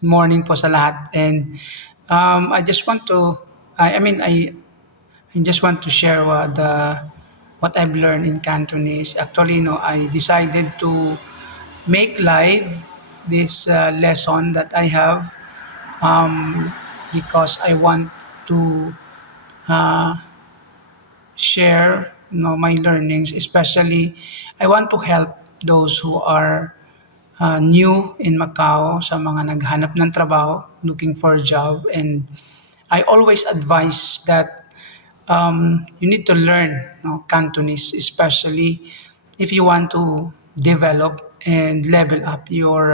Morning po sa lahat. And I just want to, I just want to share what I've learned in Cantonese. Actually, I decided to make live this lesson that I have because I want to uh, share my learnings. Especially, I want to help those who are new in Macau, sa mga naghanap ng trabaho, looking for a job. And I always advise that you need to learn Cantonese, especially if you want to develop and level up your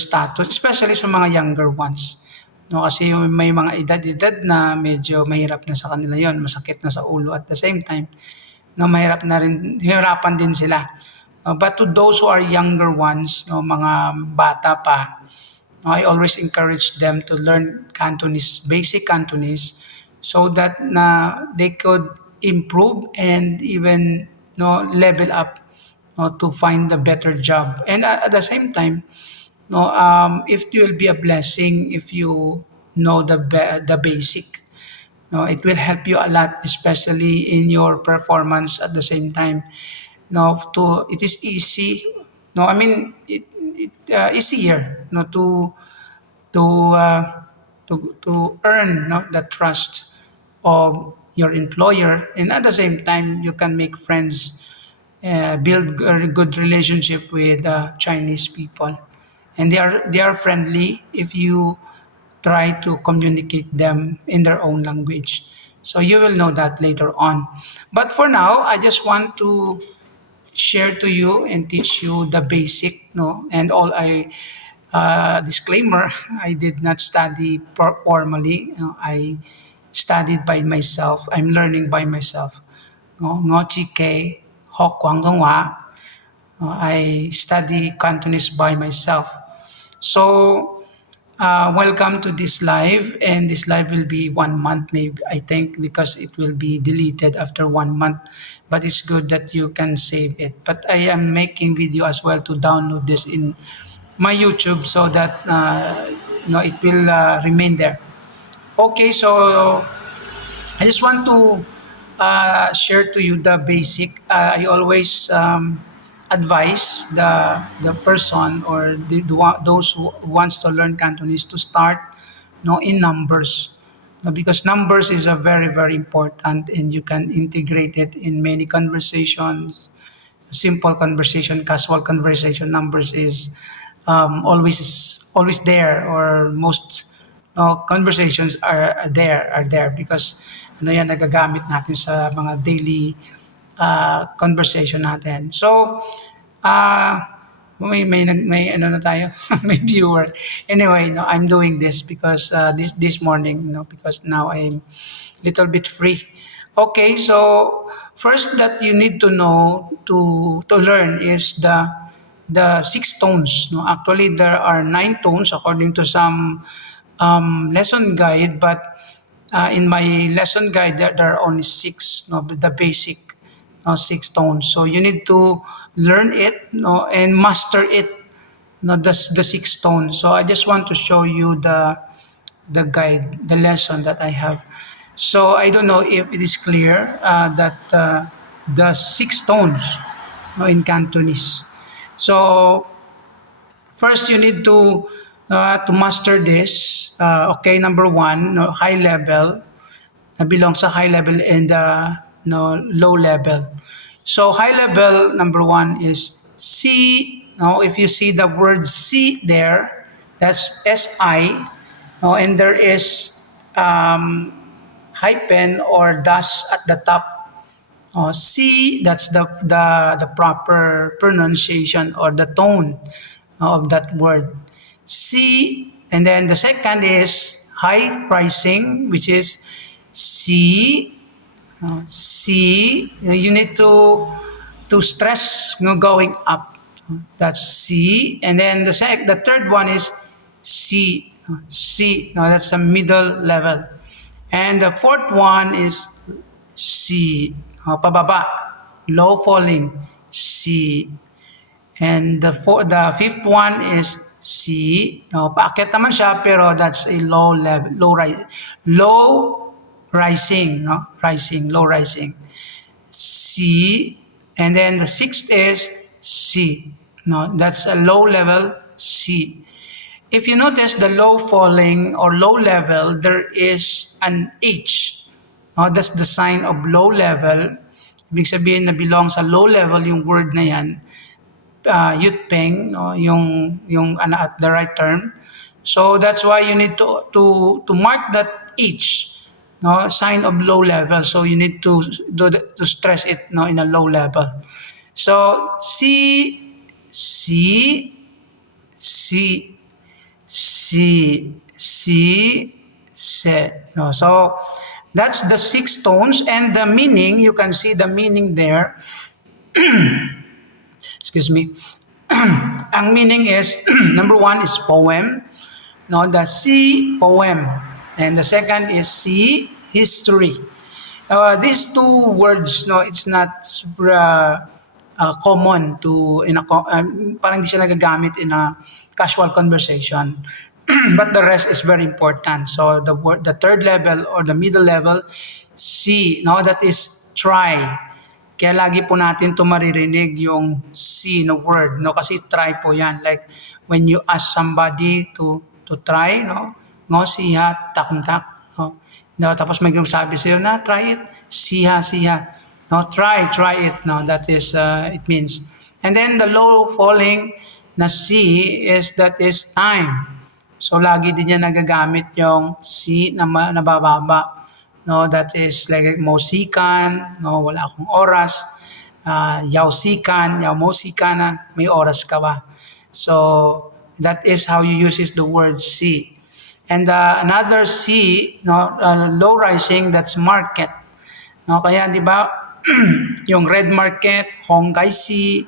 status, especially sa mga younger ones. No, kasi may mga edad-edad na medyo mahirap na sa kanila yon, masakit na sa ulo at the same time, mahirap na rin, hirapan din sila. But to those who are younger ones, mga bata pa, I always encourage them to learn Cantonese, basic Cantonese, so that they could improve and even level up to find a better job. And at the same time, if it will be a blessing if you know the basic. No, it will help you a lot, especially in your performance at the same time. No, it is easy. No, I mean it easier. No, to uh, to earn the trust of your employer, and at the same time you can make friends, build a good relationship with Chinese people, and they are friendly if you try to communicate them in their own language. So you will know that later on. But for now, I just want to share to you and teach you the basic, and all I disclaimer, I did not study formally. I studied by myself. I'm learning by myself. Ngo chi ke ho quang dong wa. I study Cantonese by myself. So, welcome to this live, and this live will be 1 month, maybe I think, because it will be deleted after 1 month. But it's good that you can save it. But I am making video as well to download this in my YouTube so that it will remain there. Okay, so I just want to share to you the basic. I always advise the person or those who wants to learn Cantonese to start in numbers. Because numbers is a very very important, and you can integrate it in many conversations, simple conversation, casual conversation. Numbers is always there, or most conversations are there because yan nagagamit natin sa mga daily conversation natin. So may ano na tayo, may viewer. Anyway, I'm doing this because this morning, because now I'm little bit free. Okay, so first that you need to know to learn is the 6 tones. No, actually there are 9 tones according to some lesson guide, but in my lesson guide there are only 6. No, the basic 6 tones. So you need to learn it, and master it. No, the 6 tones. So I just want to show you the guide, the lesson that I have. So I don't know if it is clear that the 6 tones in Cantonese. So first you need to master this. Okay, number 1, high level. Belongs sa high level and low level. So high level number 1 is C. Now, if you see the word C there, that's SI. And there is hyphen or dash at the top. C, that's the proper pronunciation or the tone of that word. C, and then the second is high rising, which is C. C. You need to stress going up. That's C, and then the third one is C. C. No, that's the middle level, and the fourth one is C. Pababa, low falling, C. And the fifth one is C. No, paakyat naman siya pero that's a low level, low rising, no? Rising, low rising. C, and then the sixth is C. No, that's a low level C. If you notice the low falling or low level, there is an H. No, that's the sign of low level. Ibig sabihin na belong sa low level yung word na yan. Yutpeng, no, yung at the right term. So that's why you need to mark that H, no, sign of low level. So you need to stress it, no, in a low level. So C, C, C, C, C, Se. No, so that's the 6 tones, and the meaning, you can see the meaning there. Excuse me. Ang meaning is, number 1 is poem. No, the C, poem. And the second is C, history. These two words, no, it's not common to parang hindi siya nagagamit in a casual conversation. But the rest is very important. So the third level or the middle level, C, no, that is try. Kaya lagi po natin to maririnig yung C na word, no, kasi try po yan. Like when you ask somebody to try, no, ngo siya takmtak, no, no, tapos may sabi sa'yo na try it, siya, no, try it, no, that is it means. And then the low falling na C is time. So lagi din niya nagagamit yung C na nabababa. No, that is like mosikan, no, wala akong oras. Yausikan, yaumosikan na, may oras ka ba? So that is how you use the word C. And another C, no, low rising, that's market. No, kaya di ba yung red market, Hongai C,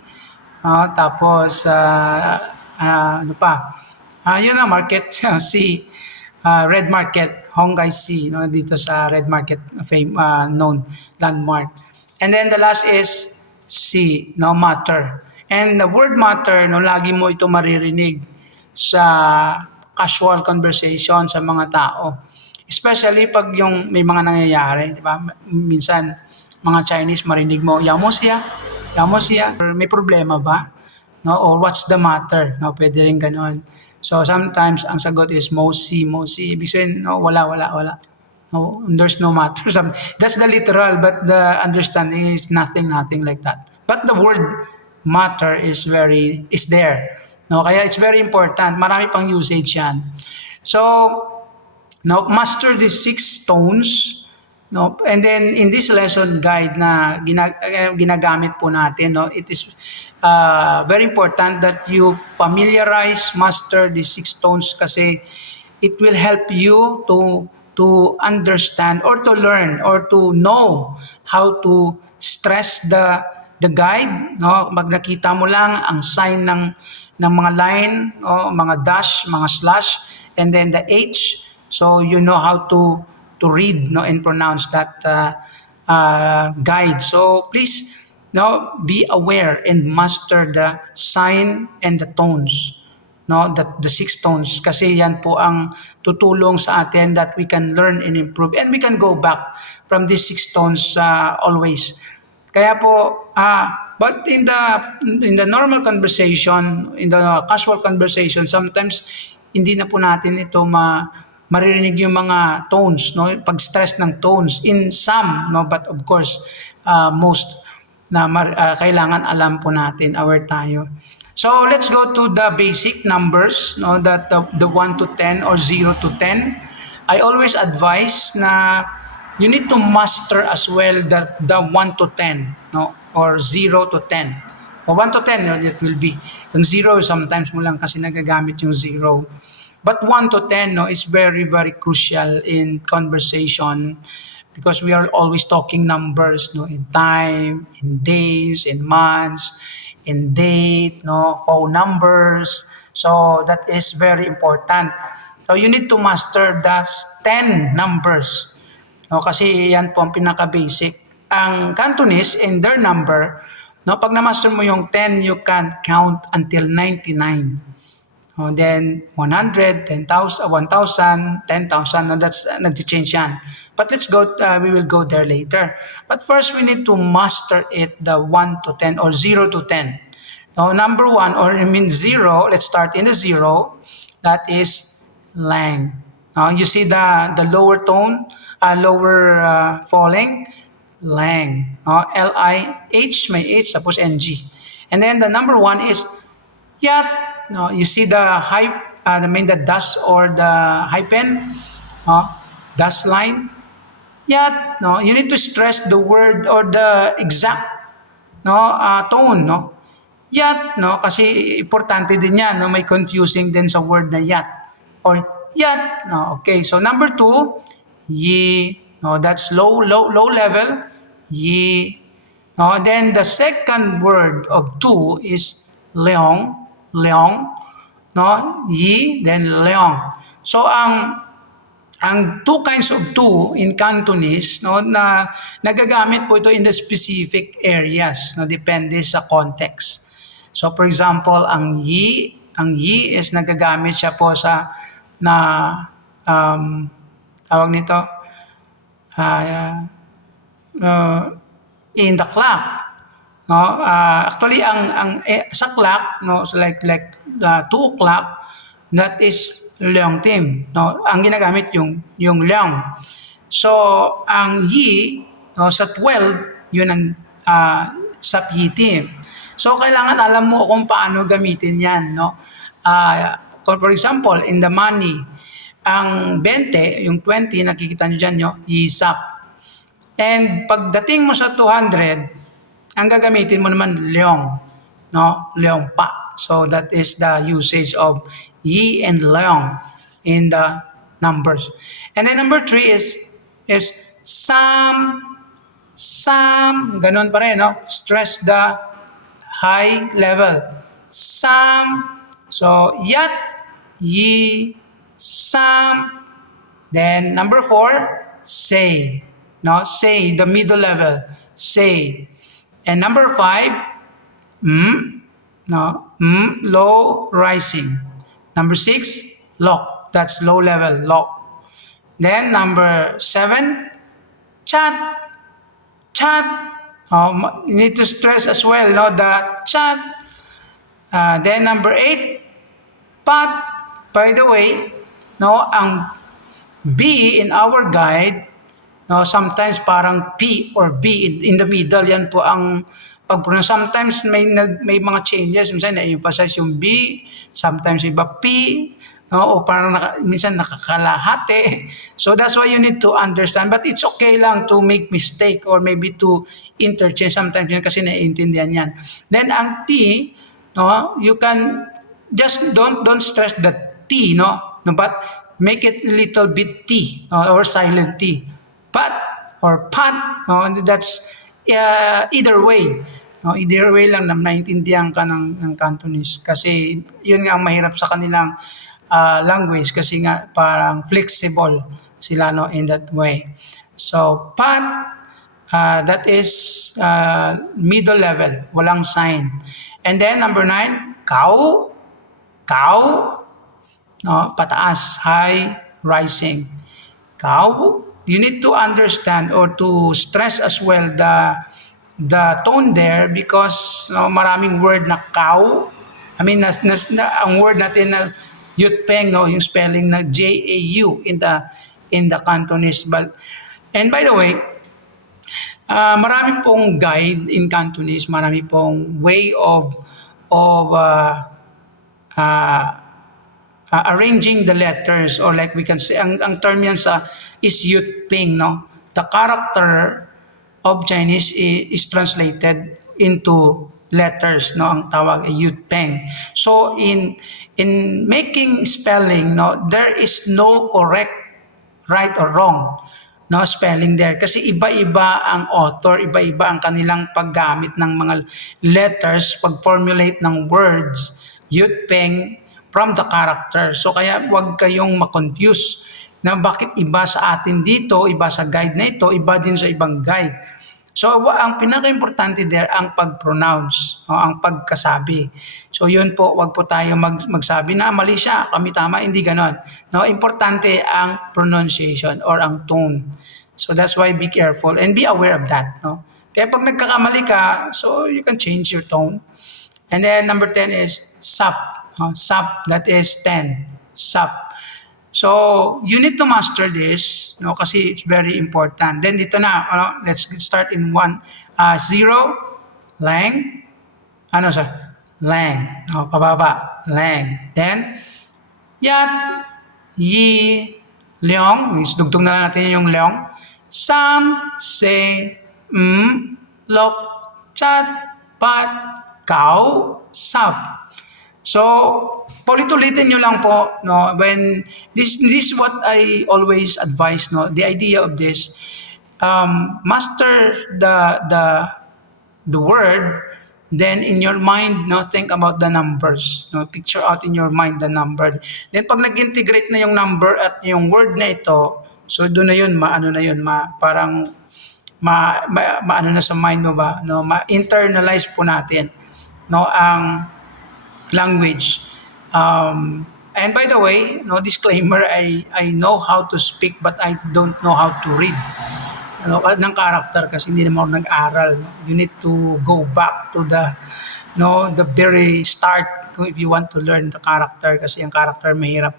tapos ano pa? Yun na market C, red market, Hongai C, no, dito sa red market known landmark. And then the last is C, no, matter. And the word matter, no, lagi mo ito maririnig sa casual conversation sa mga tao. Especially pag yung may mga nangyayari, di ba? Minsan, mga Chinese marinig mo, yamo siya, may problema ba? No, or what's the matter? No, pwede rin gano'n. So sometimes ang sagot is mosi. Ibig sabihin, no, wala. No, there's no matter. That's the literal, but the understanding is nothing like that. But the word matter is there. No, kaya it's very important. Marami pang usage yan. So, no, master the 6 tones. No, and then in this lesson guide na ginagamit po natin, no, it is very important that you master the 6 tones kasi it will help you to understand or to learn or to know how to stress the guide, no, pag nakita mo lang ang sign ng mga line, no, mga dash, mga slash, and then the H, so you know how to read, no, and pronounce that guide. So please, no, be aware and master the sign and the tones, no, the 6 tones, kasi yan po ang tutulong sa atin that we can learn and improve, and we can go back from these 6 tones always. Kaya po, but in the normal conversation, in the casual conversation, sometimes hindi na po natin ito maririnig yung mga tones, no, pag-stress ng tones in some, no, but of course most na kailangan alam po natin, aware tayo. So let's go to the basic numbers, no, that the 1 to 10 or 0 to 10. I always advise na you need to master as well the 1 to 10, no, or 0 to 10. O 1 to 10, no, it will be. Yung 0, sometimes mo lang kasi nagagamit yung 0. But 1 to 10, no, is very, very crucial in conversation because we are always talking numbers, no, in time, in days, in months, in date, no, phone numbers. So that is very important. So you need to master the 10 numbers. No, kasi yan po ang pinaka-basic. Ang Cantonese in their number, no, pag na-master mo yung 10, you can count until 99. Then 100, 10,000, 1,000, 10,000. No, that's nag-change yan. But let's go, we will go there later. But first, we need to master it, the 1 to 10 or 0 to 10. Now, number 1, or I mean 0, let's start in the 0. That is lang. Now, you see the lower tone, lower falling, lang. L-I-H, may H, tapos N-G. And then the number 1 is yat. No, you see the the dash or the hyphen, dash line. Yat. No, you need to stress the word or the exact tone. No, yat. No, kasi importante din yan. No, may confusing din sa word na yat or yat. No, okay. So number 2, yi. No, that's low level. Yi. No, then the second word of 2 is leong. Leong, no? Yi, then leong. So ang two kinds of 2 in Cantonese, no, na nagagamit po ito in the specific areas, no, depende sa context. So for example, ang yi is nagagamit siya po sa tawag nito in the clock. No, actually sa clock, no, so like 2 o'clock, that is leong tim. No, ang ginagamit yung leong. So ang yi, no, sa 12, yun ang sap yi tim. So kailangan alam mo kung paano gamitin yan, no. For example, in the money, ang 20, yung 20, nakikita nyo dyan, yi sap. And pagdating mo sa 200, ang gagamitin mo naman leong, no? Leong pa. So that is the usage of yi and leong in the numbers. And then number 3 is sam, ganun pa rin, no? Stress the high level. Sam. So yat, yi, sam. Then number 4, say. No, say, the middle level. Say. And number 5, low rising. Number 6, lock. That's low level, lock. Then number 7, chat. You need to stress as well, no, the chat. Then number 8, pat. By the way, no, ang B in our guide, no, sometimes parang P or B in the middle, yan po ang pag-pronounce. Sometimes may mga changes, minsan na-emphasize yung B, sometimes iba P, no, o parang minsan nakakalahati. So that's why you need to understand, but it's okay lang to make mistake or maybe to interchange sometimes yan kasi naiintindihan yan. Then ang T, no, you can just don't stress the T, no, but make it a little bit T, no, or silent T. Pat or pat, no, that's either way. No, either way lang na maintindihan ka ng Cantonese kasi yun nga ang mahirap sa kanilang language kasi nga parang flexible sila, no, in that way. So pat, that is middle level, walang sign. And then number 9, cow, no, pataas, high, rising. Cow. You need to understand or to stress as well the tone there because maraming word na cow. I mean, ang word natin na yutpeng, no, yung spelling na J-A-U in the Cantonese. And by the way, marami pong guide in Cantonese, marami pong way of arranging the letters, or like we can say, ang term yan is yutping, no? The character of Chinese is translated into letters, no? Ang tawag ay yutpeng. So in making spelling, no, there is no correct right or wrong, no, spelling there kasi iba-iba ang author, iba-iba ang kanilang paggamit ng mga letters, pag-formulate ng words, yutpeng from the character. So kaya wag kayong ma-confuse na bakit iba sa atin dito, iba sa guide na ito, iba din sa ibang guide. So, ang pinaka-importante there ang pag-pronounce, no, ang pagkasabi. So, yun po, wag po tayo magsabi na mali siya, kami tama, hindi ganon. No, importante ang pronunciation or ang tone. So, that's why be careful and be aware of that. No? Kaya pag nagkakamali ka, so you can change your tone. And then number 10 is SAP. SAP, that is 10. SAP. So, you need to master this, no, kasi it's very important. Then dito na, let's start in 0, lang, ano sa? Lang, no, pababa, lang. Then, yat, yi, leong, dugtong na lang natin yung leong. Sam, se, lok, chat, pat, kau, sap. So, ulit-ulitin nyo lang po, no, when this what I always advise, no, the idea of this, master the word, then in your mind, no, think about the numbers, no, picture out in your mind the number. Then pag nag-integrate na yung number at yung word na ito, so doon na yun, parang maano na sa mind mo ba, no, ma-internalize po natin, no, ang language. And by the way, no disclaimer, I know how to speak but I don't know how to read. Ano, ng character kasi hindi naman ako nag-aral. No? You need to go back to the very start if you want to learn the character kasi ang character mahirap.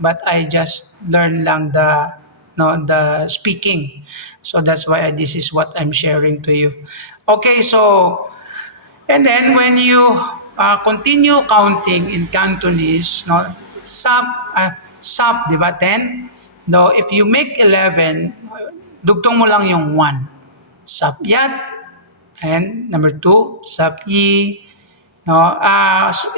But I just learn lang the speaking. So that's why this is what I'm sharing to you. Okay, so and then when you continue counting in Cantonese, no, sap, di ba, 10? No, if you make 11, dugtong mo lang yung 1. Sapyat, and number 2, sapyi. No,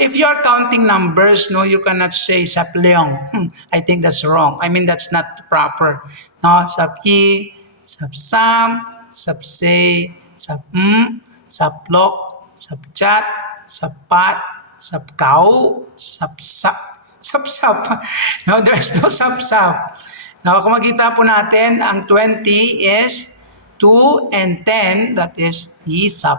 if you are counting numbers, no, you cannot say sapleong. I think that's wrong. I mean, that's not proper. No, sapyi, sapsam, sapse, sapm, saplok, sapchat, sapat, sapkau, sapsap, sapsap. No, there's no sapsap. Now, kung makita po natin, ang 20 is 2 and 10, that is yisap.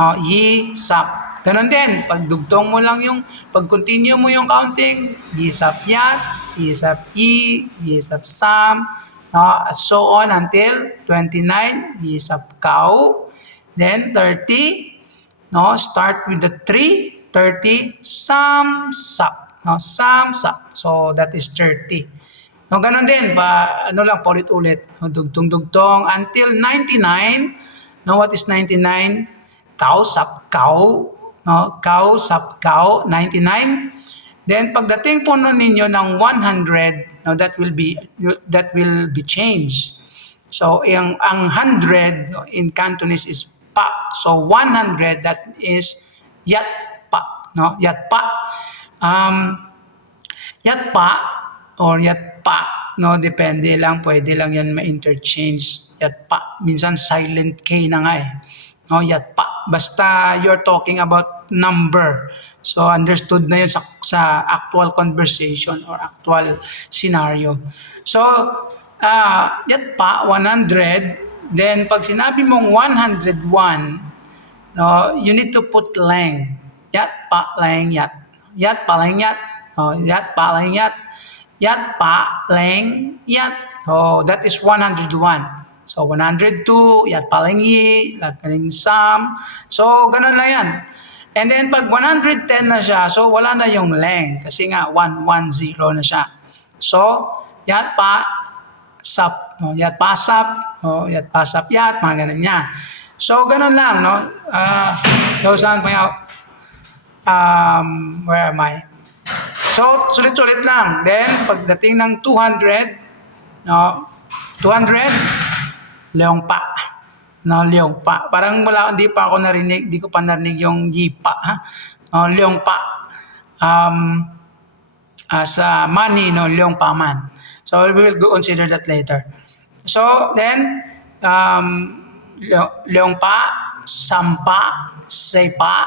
No, yisap. Ganon din, pagdugtong mo lang pag-continue mo yung counting, yisap yat, yisap yi, yisap sam, no, so on until 29, yisap kau, then 30, no, start with the 3, 30, samsap. No, samsap. So, that is 30. No, ganun din. Paulit-ulit. No, dugtong-dugtong until 99. No, what is 99? Kau, sap, kau. No, kau, sap, kau. 99. Then, pagdating po ninyo ng 100, no, that will be changed. So, ang 100 no, in Cantonese is pa. So 100, that is yat pa, no? Yat pa. Yat pa or yat pa, no, depende lang, pwede lang yan ma-interchange. Yat pa, minsan silent K na nga eh. No, yat pa. Basta you're talking about number. So understood na yun sa actual conversation or actual scenario. So yat pa 100. Then, pag sinabi mong 101, no, you need to put lang. Yat pa lang yat. Yat pa lang yat. No, yat pa lang yat. Yat pa lang yat. So, that is 101. So, 102, yat pa lang yi, yat pa lang sam. So, ganun lang yan. And then, pag 110 na siya, so wala na yung lang. Kasi nga, 110 na siya. So, yat pa sap, no, yat pasap, no, yat pasap yat, mga ganun niya. So ganun lang, no. Saan pa yung where am I? So sulit-sulit lang. Then pagdating ng 200, no, 200 leong pa. No, leong pa. Parang hindi ko pa narinig yung yipa, ha. No, leong pa. Sa money, no, leong pa man. So we will consider that later. So then, leong pa, sampa, sepa,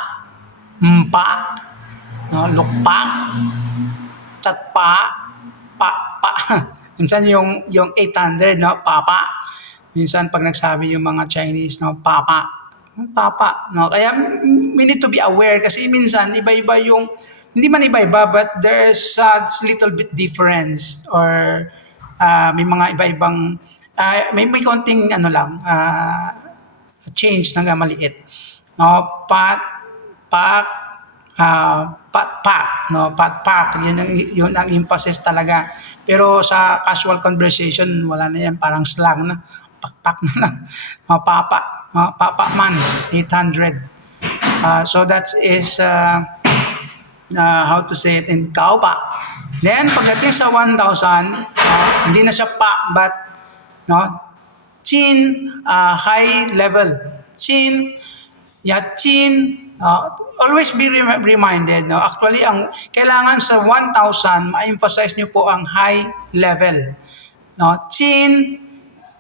mpa, no, lukpa, chatpa, pa. Minsan yung 800, no, papa. Minsan pag nagsabi yung mga Chinese, no, papa, papa, no. Kaya we need to be aware kasi minsan iba-iba yung, hindi man iba-iba, but there's a little bit difference, or may mga iba-ibang, may konting ano lang, change na maliit. No, pak, pak, no, pak, yun ang emphasis talaga. Pero sa casual conversation, wala na yan, parang slang na, pak na lang. No, papa, no, papa man, 800. So that is, how to say it in Kaupa. Then, pagdating sa 1,000, hindi na siya pa, but, no, chin, high level. Chin, chin, always be reminded, no? Actually, ang kailangan sa 1,000, ma-emphasize nyo po ang high level. No? Chin,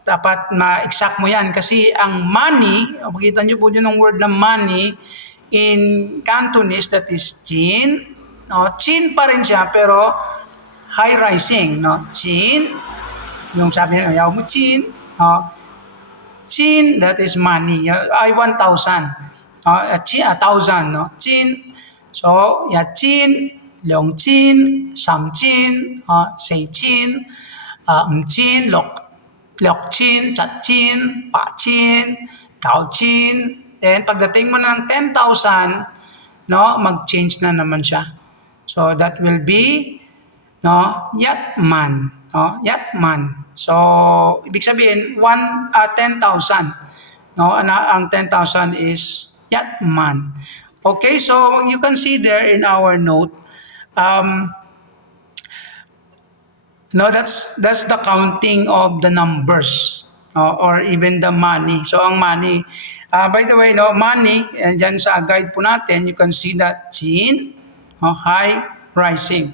dapat ma-exact mo yan kasi ang money, makita nyo po yun ng word na money, in Cantonese, that is chin. No? Chin pa rin siya, pero high rising. No? Chin, yung sabi niya, yaw mo chin. No? Chin, that is money. Ay, 1,000. 1,000. No? Chin. So, chin, leong chin, sam chin, sei chin, chin, lok chin, chat chin, pa chin, kao chin. Then, pagdating mo na ng 10,000, no, mag-change na naman siya. So, that will be, no, yatman. No, yatman. So, ibig sabihin, 10,000. No, ang 10,000 is yatman. Okay, so you can see there in our note, no, that's the counting of the numbers, or even the money. So, ang money, by the way, no, money, and dyan sa guide po natin, you can see that chin, high, rising.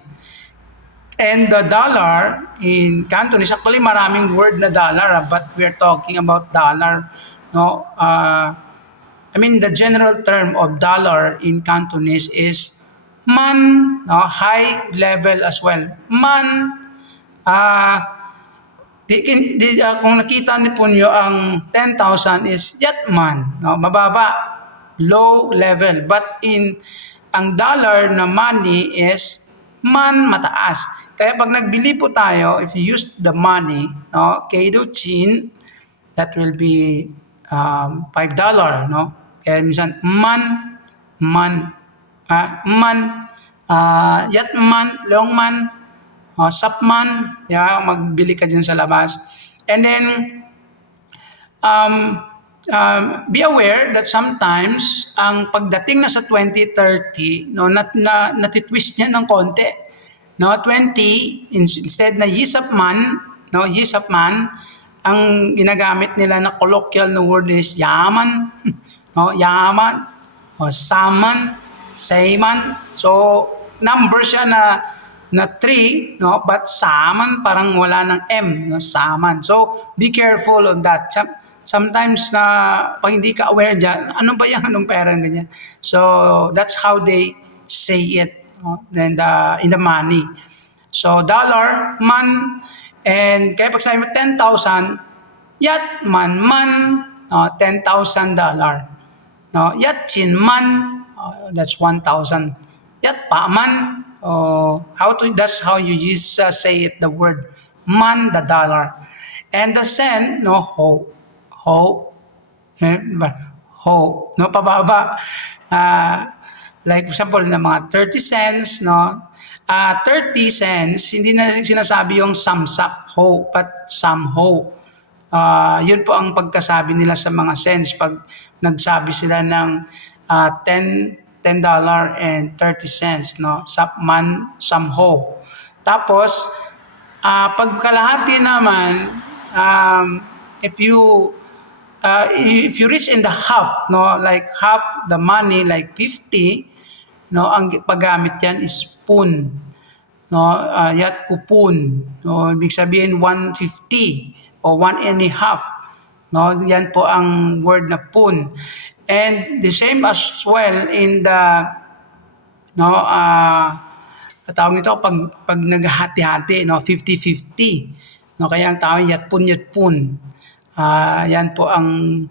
And the dollar in Cantonese, actually maraming word na dollar, but we're talking about dollar. No, I mean the general term of dollar in Cantonese is man, no, high level as well. Man, kung nakita niyo po niyo ang 10,000 is yatman, no, mababa, low level. But in ang dollar na money is man, mataas. Kaya pag nagbili po tayo, if you use the money, no, keido chin, that will be $5, no? Kaya minsan, man, yatman, longman, sapman, magbili ka dyan sa labas. And then, be aware that sometimes, ang pagdating na sa 2030, no, natitwist niya ng konti. No, 20, instead na yisapman, no, yisapman, ang ginagamit nila na colloquial na word is yaman, no, yaman, o saman, sayman. So, number siya na 3, no, but saman parang wala ng M, no, saman. So, be careful on that. Sometimes na pag hindi ka aware dyan, ano ba yan, anong pera, ganyan. So, that's how they say it. And in the money. So, dollar, man, and kaya pag sabi mo 10,000, yat man, $10,000. No, yat chin man, that's 1,000. Yat pa man, that's how you say it, the word man, the dollar. And the cent, no, ho, no, pababa. Like for example, na mga 30 cents, no? 30 cents, hindi na sinasabi yung samsap ho, but samho. Yun po ang pagkasabi nila sa mga cents pag nagsabi sila ng $10 and 30 cents, no? Sapman, samho. Tapos, pagkalahati naman, if you reach in the half, no, like half the money, like 50, no, ang paggamit yan is spoon, no, yat kupun, no, ibig sabihin 150 o 1.5, no, yan po ang word na pun. And the same as well in the, no, tawag nito pag naghati-hati, no, 50-50, no, kaya ang tawag yat pun. Yan po ang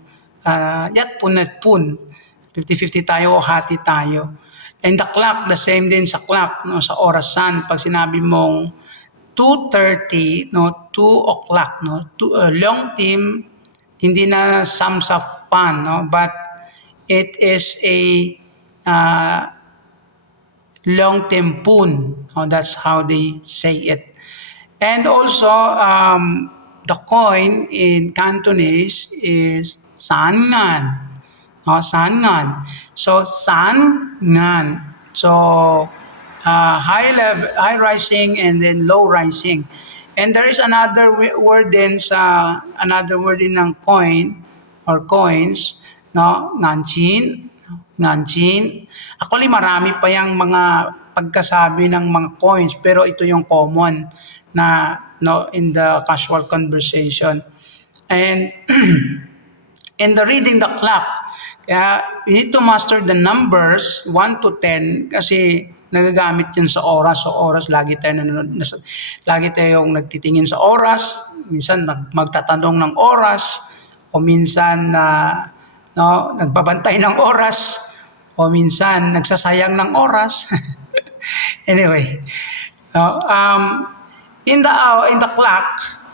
yat pun at pun. 50-50 tayo o hati tayo. And the clock, the same din sa clock, no, sa orasan. Pag sinabi mong 2:30, no, 2 o'clock, no, long team, hindi na sums of fun, no, but it is a uh, long tempun. Oh, that's how they say it. And also, the coin in Cantonese is san ngan. Oh, san ngan. So, san ngan. So, high level, high rising and then low rising. And there is another word din sa another word din ng coin or coins, no, nganchin, nganchin. Actually marami pa yang mga pagkasabi ng mga coins pero ito yung common na no in the casual conversation. And in the reading the clock, kaya you need to master the numbers 1 to 10 kasi nagagamit yan sa oras. So oras, lagi tayo nanonood, lagi tayong nagtitingin sa oras, minsan magtatanong ng oras, o minsan no, nagbabantay ng oras, o minsan nagsasayang ng oras. Anyway, no, in the clock,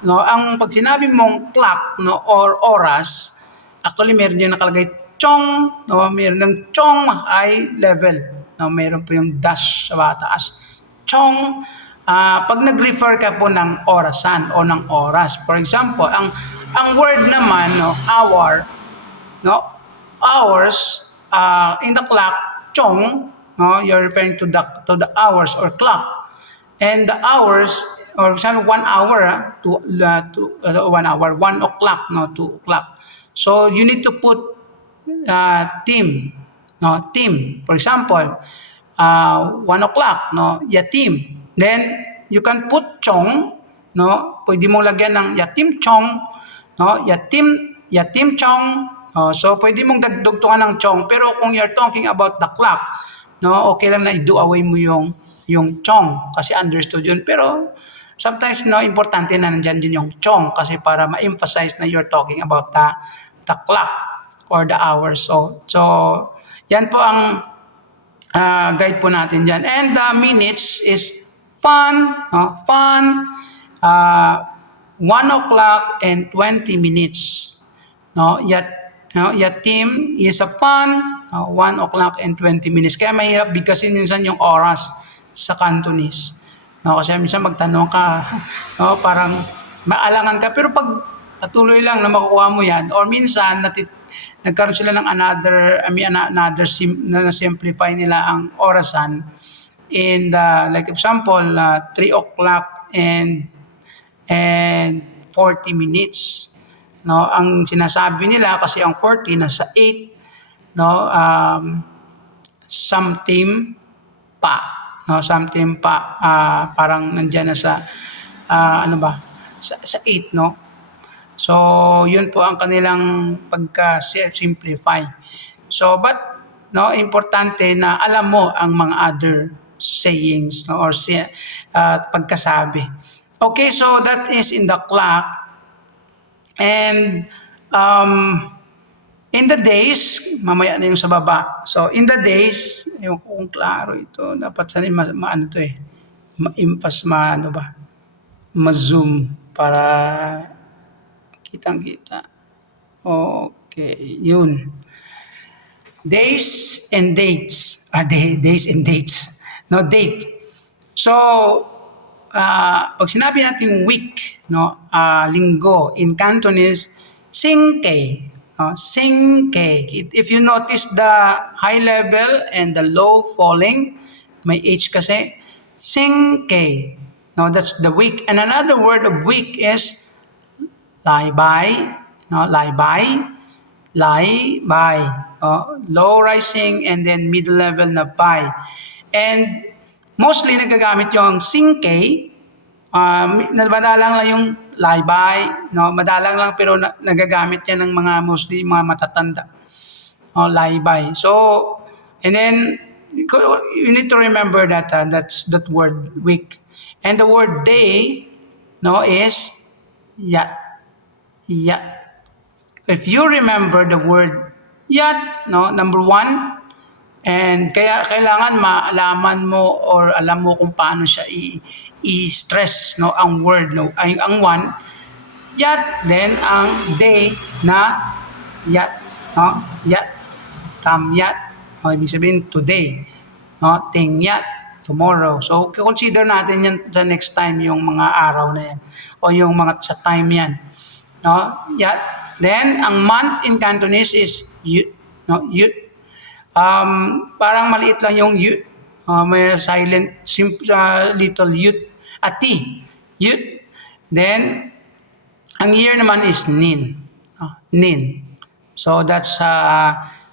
no, ang pag sinabi mong clock, no, or oras, actually meron din nakalagay chong, no, meron ng chong high level, no, meron po yung dash sa taas. Chong, pag nag-refer ka po ng orasan o ng oras. For example, ang word naman, no, hour, no, hours, in the clock, chong, no, you're referring to the hours or clock. And the hours, or example, 1 hour, to 1 hour, 1 o'clock, no, 2 o'clock. So you need to put team, no, team. For example, 1 o'clock, no, yatim. Then you can put chong, no, pwede mo lagyan ng yatim chong, no, yatim chong. So pwede mong dagdugtungan ng chong, pero kung you're talking about the clock, no, okay lang na i-do away mo yung chong kasi understood yun. Pero sometimes, no, importante na nandyan din yung chong kasi para ma-emphasize na you're talking about the clock or the hours. So yan po ang guide po natin dyan. And the minutes is fun, no, fun, 1 o'clock and 20 minutes. No, yatim is a fun, 1 o'clock and 20 minutes. Kaya mahirap bigkasin minsan yung oras sa Cantonese. No, kasi minsan magtanong ka, no, parang maalangan ka, pero pag patuloy lang na makukuha mo yan, or minsan nagkaroon sila ng na simplify nila ang orasan in the, like example, 3 o'clock and 40 minutes. No, ang sinasabi nila kasi ang 40 nasa 8, no, something pa. No, something pa, parang nandiyan na sa ano ba, sa 8, no. So yun po ang kanilang pagka-simplify. So but no, importante na alam mo ang mga other sayings, no, or pagkasabi. Okay, so that is in the clock. And in the days, mamaya na yung sa baba. So, in the days, yung kung klaro ito, dapat sana maano to eh. Ma-impas, ano ba? Ma-zoom para kitang-kita. Okay, yun. Days and dates. Days and dates. No, date. So, pag sinabi natin week, no, linggo, in Cantonese, singke. Singke. If you notice the high level and the low falling, may H kasi, singke. No, that's the week. And another word of week is lie by. No, lie by. Lie by. Low rising and then middle level na by. And mostly nagagamit yung singke. Madalang lang yung lie-by, no? Madalang lang pero nagagamit yan ng mga mostly mga matatanda. Lie-by. So, and then you need to remember that that's that word week. And the word day, no, is ya. if you remember the word yat, no, number one, and kaya kailangan maalaman mo or alam mo kung paano siya i-stress, no, ang word, no, ay ang one, yat, then ang day na yat, no, yat, yat, o, ibig sabihin today, no, yat, tomorrow. So, consider natin yan sa next time yung mga araw na yan o yung mga sa time yan. No? Yat. Then, ang month in Cantonese is yut. No? Yut. Parang maliit lang yung yut. May silent, little yut. A T. Yut. Then, ang year naman is nin. Nin. So, that's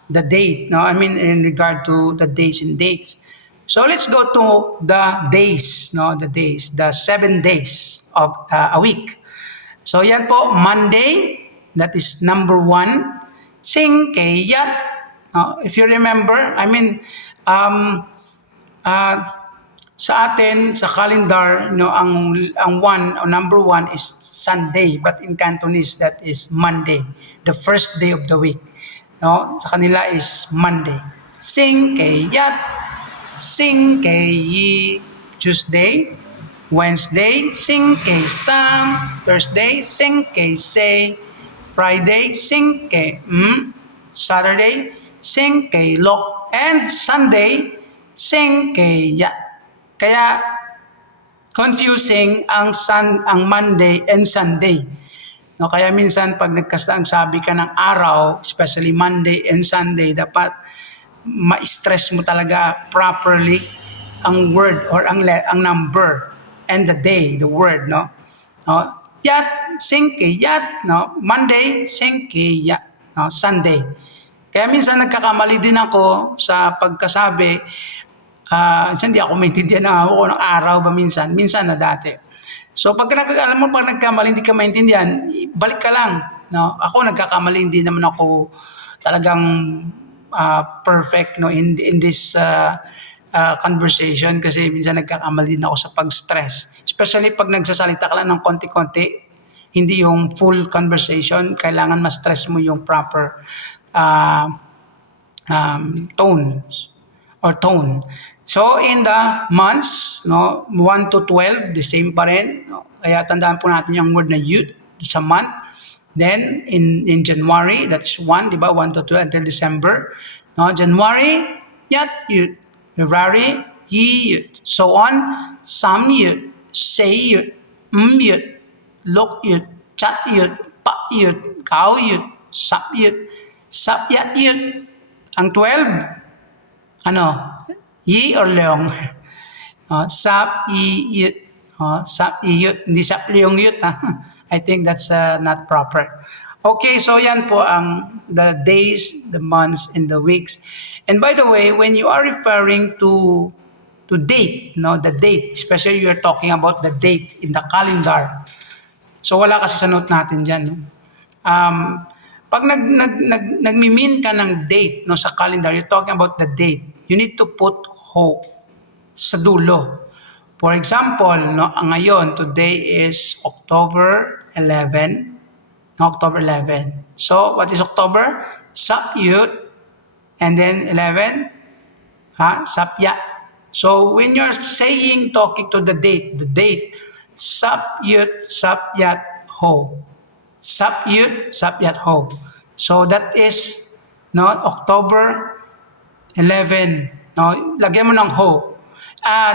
the date. No? I mean, in regard to the days and dates. So let's go to the days, no, the days, the 7 days of a week. So yan po, Monday, that is number 1, Sing Kay Yat. If you remember, I mean, sa atin, sa calendar, no, ang one, or number 1 is Sunday, but in Cantonese, that is Monday, the first day of the week. No, sa kanila is Monday. Sing Kay Yat. Sing kay Yi, Tuesday. Wednesday, Sing kay Sam. Thursday, Sing kay Say. Friday, Sing kay Saturday, Sing kay Lok. And Sunday, Sing kay Ya. Kaya confusing ang Monday and Sunday. No, kaya minsan pag nagsabi ka ng araw, especially Monday and Sunday, dapat ma-stress mo talaga properly ang word or ang number and the day, the word, no? Yat, sing kay yat, no? Monday, sing kay yat, no? Sunday. Kaya minsan nagkakamali din ako sa pagkasabi, hindi ako maintindihan ako ng araw ba minsan na dati. So pag alam mo, pag nagkamali, hindi ka maintindihan, balik ka lang, no? Ako nagkakamali, hindi naman ako talagang perfect, no, in this conversation, kasi minsan nagkakamali din ako sa pag-stress, especially pag nagsasalita ka lang ng konti-konti, hindi yung full conversation. Kailangan ma-stress mo yung proper tones or tone. So in the months, no, 1 to 12, the same pa rin, no? Kaya tandaan po natin yung word na youth sa month. Then, in January, that's 1, di ba? 1 to 12 until December. No? January, yat, yut. February, yi, yut. So on, sam, yut. Say, yut. Yut. Lok, yut. Chat, yut. Pa, yut. Kao, yut. Sap, yut. Sap, yat, yut. Ang 12, yi or leong? Sap, yi, yut. Sap, yi, yut. Hindi sap, leong, yut. I think that's not proper. Okay, so yan po ang the days, the months, and the weeks. And by the way, when you are referring to date, no, the date, especially you are talking about the date in the calendar. So wala kasi sa note natin dyan. No? Pag nagmi-mean ka ng date, no, sa calendar, you're talking about the date. You need to put ho sa dulo. For example, no, ngayon, today is October 11. No, October 11. So, what is October? Sap-yut. And then 11, Sap-yat. So, when you're talking to the date, Sap-yut, Sap-yat, ho. Sap-yut, Sap-yat, ho. So, that is, no, October 11. No, lagyan mo ng ho.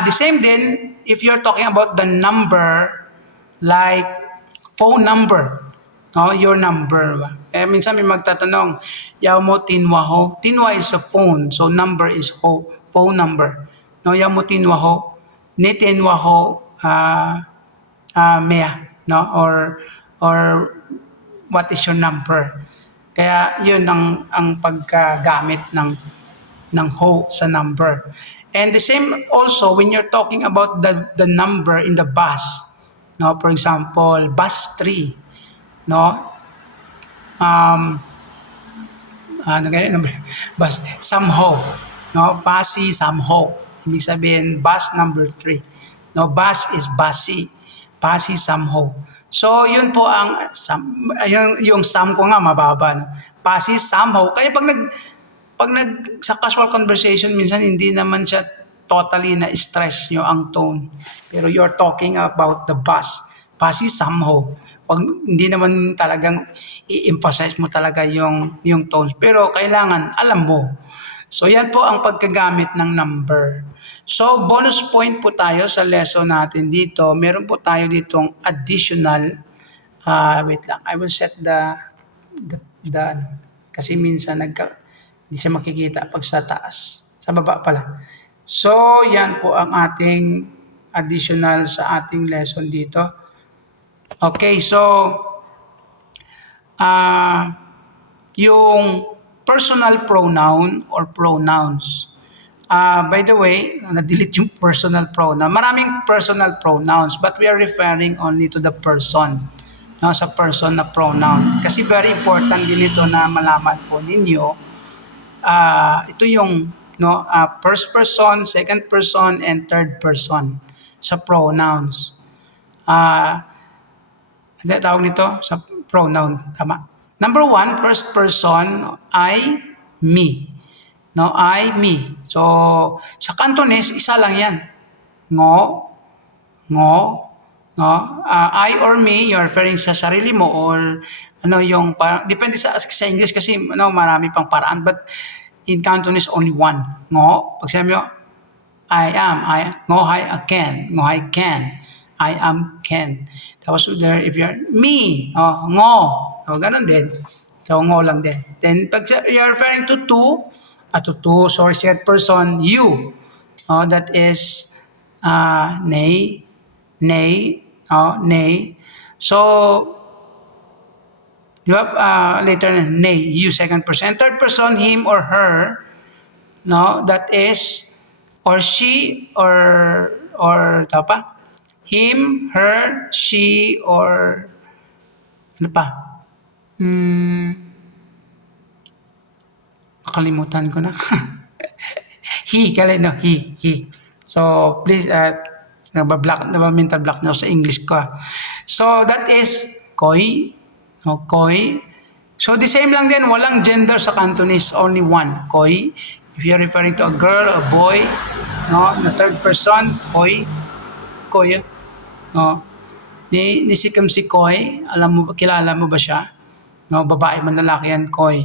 The same din, if you're talking about the number, like phone number, no, your number. Minsan may magtatanong, yaw mo tinwa ho. Tinwa is a phone, so number is ho, phone number. No, yaw mo tinwa ho. Ni tinwa ho, mea, no, or what is your number. Kaya yun ang paggamit ng ho sa number. And the same also when you're talking about the number in the bus. No, for example, bus 3. No? Bus Samho. No, Basi Samho. Ibig sabihin bus number 3. No, bus is Basi. Basi Samho. So, yun po ang yung sum ko nga mababa, no? Passive somehow. Kaya sa casual conversation minsan hindi naman siya totally na stress nyo ang tone. Pero you're talking about the bus. Passive somehow. Hindi naman talagang i-emphasize mo talaga yung tones. Pero kailangan alam mo. So yan po ang pagkagamit ng number. So bonus point po tayo sa lesson natin dito. Meron po tayo ditong additional. Wait lang. I will set the kasi minsan hindi siya makikita pag sa taas. Sa baba pala. So yan po ang ating additional sa ating lesson dito. Okay, so yung personal pronoun or pronouns. By the way, na-delete yung personal pronoun. Maraming personal pronouns but we are referring only to the person. No, sa person na pronoun. Kasi very important din ito na malaman po ninyo. Ito yung first person, second person, and third person sa pronouns. Ano tawag nito? Sa pronoun. Tama. Number one, first person, I, me. No, I, me. So, sa Cantonese, isa lang yan. Ngo, ngo, no? I or me, you're referring sa sarili mo or depende sa English kasi marami pang paraan. But in Cantonese, only one. Ngo, pag sabi mo, I am, ngo hai a can, ngo hai can. I am Ken. Tapos there, if you're me, ngo. Ganun din. So, ngo lang din. Then, pag you're referring to two, second person, you. That is, nay, nay. So, you have later, nay, you, second person. Third person, him or her, that is, or she, or tapa? Him, her, she, or ano pa? Nakalimutan ko na. He. So, please, mental block na sa English ko. So, that is koi. Koi. So, the same lang din. Walang gender sa Cantonese. Only one. Koi. If you're referring to a girl, a boy, the third person, koi. Koi. Ni si Koy, kilala mo ba siya? Babae man lalaki yan, Koy.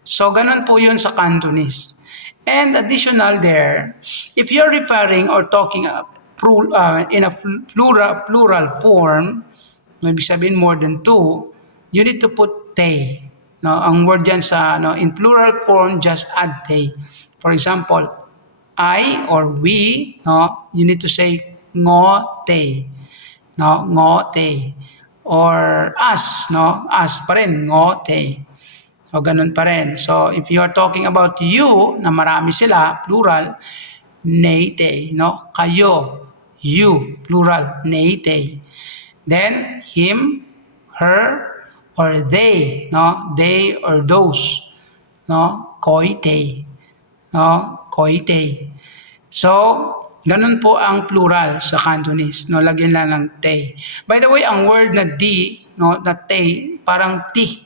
So, ganun po yun sa Cantonese. And additional there, if you're referring or talking in a plural form, ibig sabihin more than two, you need to put te. Ang word yan in plural form, just add te. For example, I or we, you need to say ngo te. Ngote. Or us, us pa rin, ngote. So, ganun pa rin. So, if you are talking about you, na marami sila, plural, neite, kayo, you, plural, neite. Then, him, her, or they, they or those, koite, koite. So, ganun po ang plural sa Cantonese, lagyan lang ng te. By the way, ang word na di, na te, parang ti.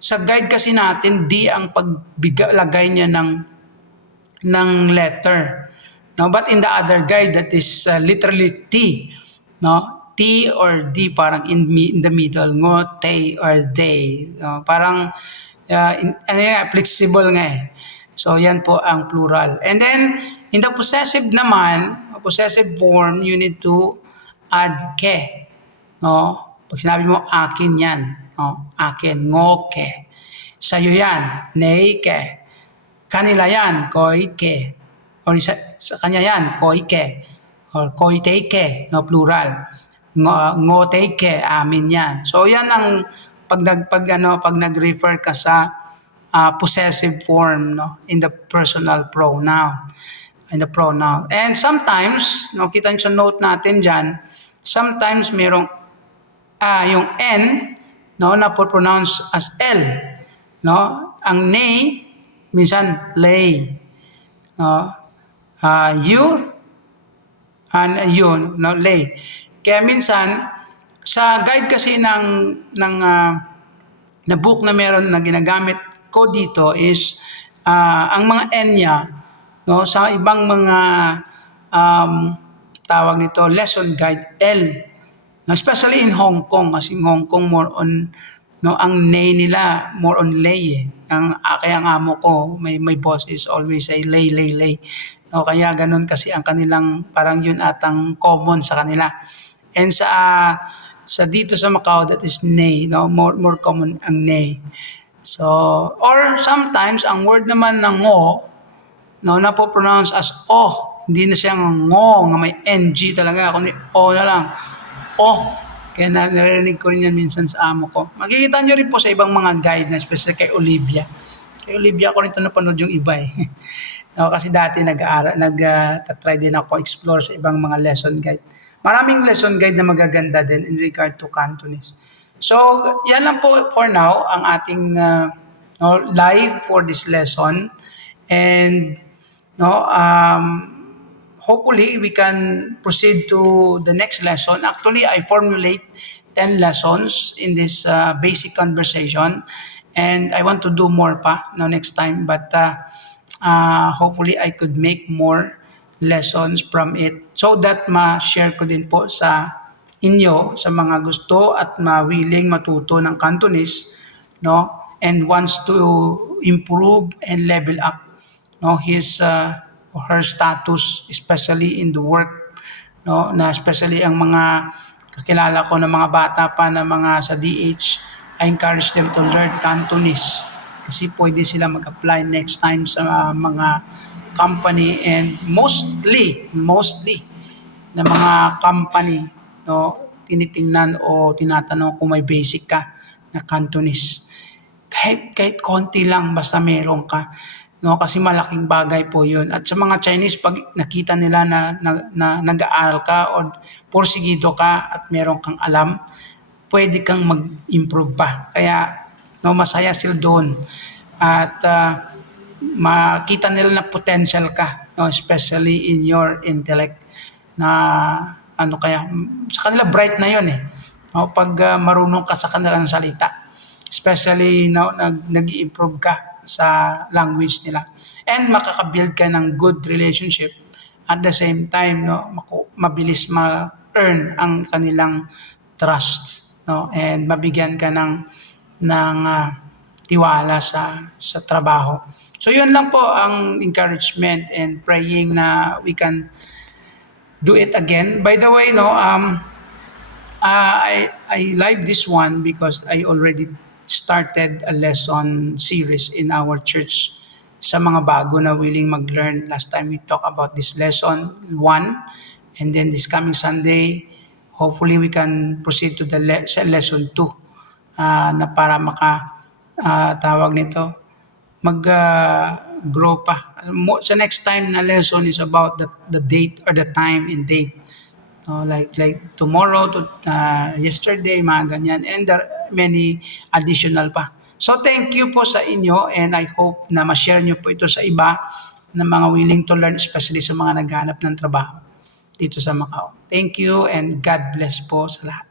Sa guide kasi natin, di ang paglagay niya ng letter. But in the other guide, that is literally ti. T or D, parang in the middle. Ngo, te, or they. Parang, flexible nga eh. So, yan po ang plural. And then, in the possessive naman, possessive form, you need to add ke. Pag sinabi mo, akin yan. Akin, ngoke. Sa'yo yan, nei ke. Kanila yan, koi ke. Or sa kanya yan, koi ke. Or koi te ke, plural. Ngote ke, amin yan. So, yan ang pag nag-refer ka sa possessive form in the personal pronoun. And sometimes, kita nyo sa note natin dyan, sometimes merong yung N na pronounce as L. Ang nay, minsan lay. You, and yun, lay. Kaya minsan, Sa guide kasi na book na meron na ginagamit ko dito is ang mga Enya, no, sa ibang mga um, tawag nito lesson guide L, no, especially in Hong Kong, kasi in Hong Kong more on, no, ang lay nila more on lay, eh. Kaya ang amo ko, may boss is always say lay, no, kaya ganun kasi ang kanilang, parang yun atang common sa kanila. And sa dito sa Macau, that is nay, no, more common ang nay. So, or sometimes ang word naman ng ngo, no, napo-pronounce as o. Hindi na siya ngo nga may ng talaga, kundi o na lang. O. Kaya naririnig ko rin yan minsan sa amo ko. Makikita nyo rin po sa ibang mga guide na especially kay Olivia. Kay Olivia ko rin ito napanood yung iba, eh. No, kasi dati try din ako explore sa ibang mga lesson guide. Maraming lesson guide na magaganda din in regard to Cantonese. So, yan lang po for now ang ating no, live for this lesson. And no, hopefully we can proceed to the next lesson. Actually, I formulate 10 lessons in this basic conversation, and I want to do more pa no, next time, but hopefully I could make more lessons from it so that ma-share ko din po sa inyo, sa mga gusto at mawiling matuto ng Cantonese, no, and wants to improve and level up, no, his or her status, especially in the work, no, na especially ang mga kakilala ko ng mga bata pa na mga sa DH, I encourage them to learn Cantonese kasi pwede sila mag-apply next time sa mga company, and mostly na mga company, no, tinitingnan o tinatanong kung may basic ka na Cantonese. Kahit konti lang, basta meron ka, no, kasi malaking bagay po 'yun. At sa mga Chinese, pag nakita nila na nag-aaral ka o porsigido ka at meron kang alam, pwede kang mag-improve pa. Kaya no, masaya sila doon. At makita nila na potential ka, no, especially in your intellect, na ano, kaya sa kanila bright na 'yon, eh. No, pag marunong ka sa kanilang salita, especially no, nag-i-improve ka sa language nila, and makaka-build ka ng good relationship. At the same time, no, mabilis ma-earn ang kanilang trust, no, and mabigyan ka ng tiwala sa trabaho. So yun lang po ang encouragement and praying na we can do it again. By the way, no, I like this one because I already started a lesson series in our church sa mga bago na willing mag-learn. Last time we talked about this lesson 1, and then this coming Sunday, hopefully we can proceed to the lesson 2, na para tawag nito, grow pa. Sa next time na lesson is about the date or the time and date. Like tomorrow to yesterday, mga ganyan. And there are many additional pa. So thank you po sa inyo, and I hope na ma-share nyo po ito sa iba na mga willing to learn, especially sa mga naghahanap ng trabaho dito sa Macau. Thank you and God bless po sa lahat.